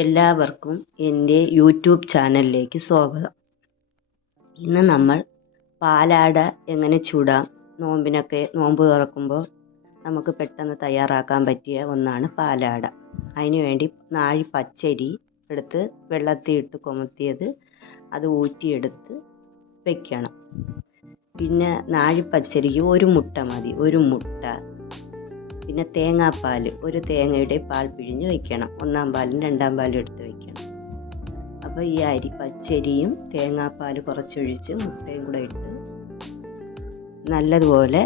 എല്ലാവർക്കും എൻ്റെ യൂട്യൂബ് ചാനലിലേക്ക് സ്വാഗതം. ഇന്ന് നമ്മൾ പാലാട എങ്ങനെ ചൂടാം, നോമ്പ് തുറക്കുമ്പോൾ നമുക്ക് പെട്ടെന്ന് തയ്യാറാക്കാൻ പറ്റിയ ഒന്നാണ് പാലാട. അതിന് വേണ്ടി 4 പച്ചരി എടുത്ത് വെള്ളത്തിൽ ഇട്ട് കുമത്തിയത് അത് ഊറ്റിയെടുത്ത് വെക്കണം. പിന്നെ 4 പച്ചരിക്ക് 1 മുട്ട മതി, 1 മുട്ട. പിന്നെ തേങ്ങാപ്പാൽ, ഒരു തേങ്ങയുടെ പാൽ പിഴിഞ്ഞ് വയ്ക്കണം. 1-ാം പാലും 2-ാം പാലും എടുത്ത് വയ്ക്കണം. അപ്പോൾ ഈ പച്ചരിയും തേങ്ങാപ്പാൽ കുറച്ചൊഴിച്ച് മുട്ടയും കൂടെ ഇട്ട് നല്ലതുപോലെ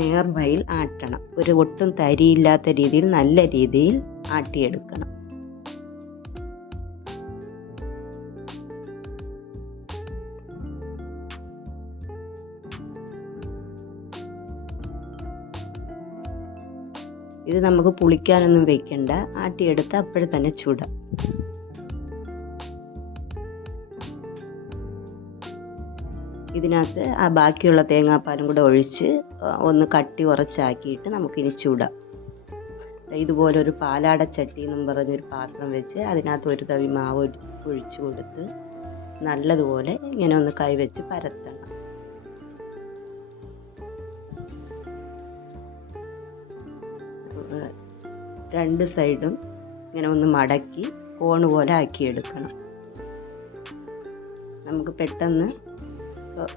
നേർമയിൽ ആട്ടണം. ഒട്ടും തരിയില്ലാത്ത രീതിയിൽ നല്ല രീതിയിൽ ആട്ടിയെടുക്കണം. ഇത് നമുക്ക് പുളിക്കാനൊന്നും വെക്കണ്ട, ആട്ടിയെടുത്ത് അപ്പോഴേ തന്നെ ചൂടാം. ഇതിനകത്ത് ആ ബാക്കിയുള്ള തേങ്ങാപ്പാലും കൂടെ ഒഴിച്ച് ഒന്ന് കട്ടി കുറച്ചാക്കിയിട്ട് നമുക്കിനി ചൂടാം. ഇതുപോലൊരു പാലാട ചട്ടി എന്നും പറഞ്ഞൊരു പാത്രം വെച്ച് അതിനകത്ത് ഒരു തവി മാവ് ഒഴിച്ചു കൊടുത്ത് നല്ലതുപോലെ ഇങ്ങനെ ഒന്ന് കൈവച്ച് പരത്തണം. രണ്ട് സൈഡും ഇങ്ങനെ ഒന്ന് മടക്കി കോണ് പോലെ ആക്കിയെടുക്കണം. നമുക്ക് പെട്ടെന്ന്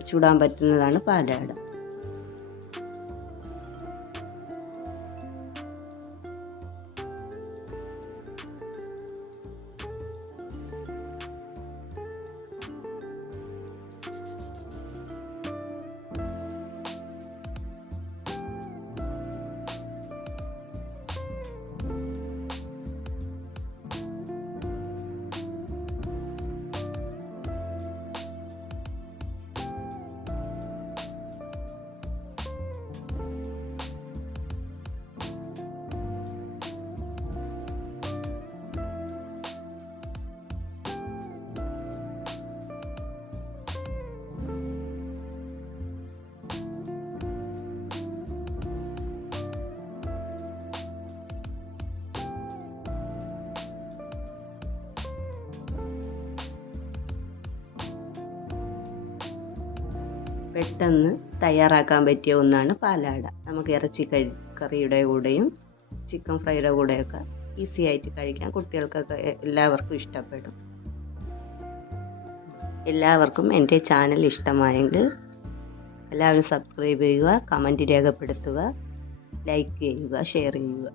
ചൂടാൻ പറ്റുന്നതാണ് പാലാട. പെട്ടെന്ന് തയ്യാറാക്കാൻ പറ്റിയ ഒന്നാണ് പാലാട. നമുക്ക് ഇറച്ചി കറിയുടെ കൂടെയും ചിക്കൻ ഫ്രൈയുടെ കൂടെയൊക്കെ ഈസി ആയിട്ട് കഴിക്കാം. കുട്ടികൾക്കൊക്കെ എല്ലാവർക്കും ഇഷ്ടപ്പെടും. എല്ലാവർക്കും എൻ്റെ ചാനൽ ഇഷ്ടമായെങ്കിൽ എല്ലാവരും സബ്സ്ക്രൈബ് ചെയ്യുക, കമൻറ്റ് രേഖപ്പെടുത്തുക, ലൈക്ക് ചെയ്യുക, ഷെയർ ചെയ്യുക.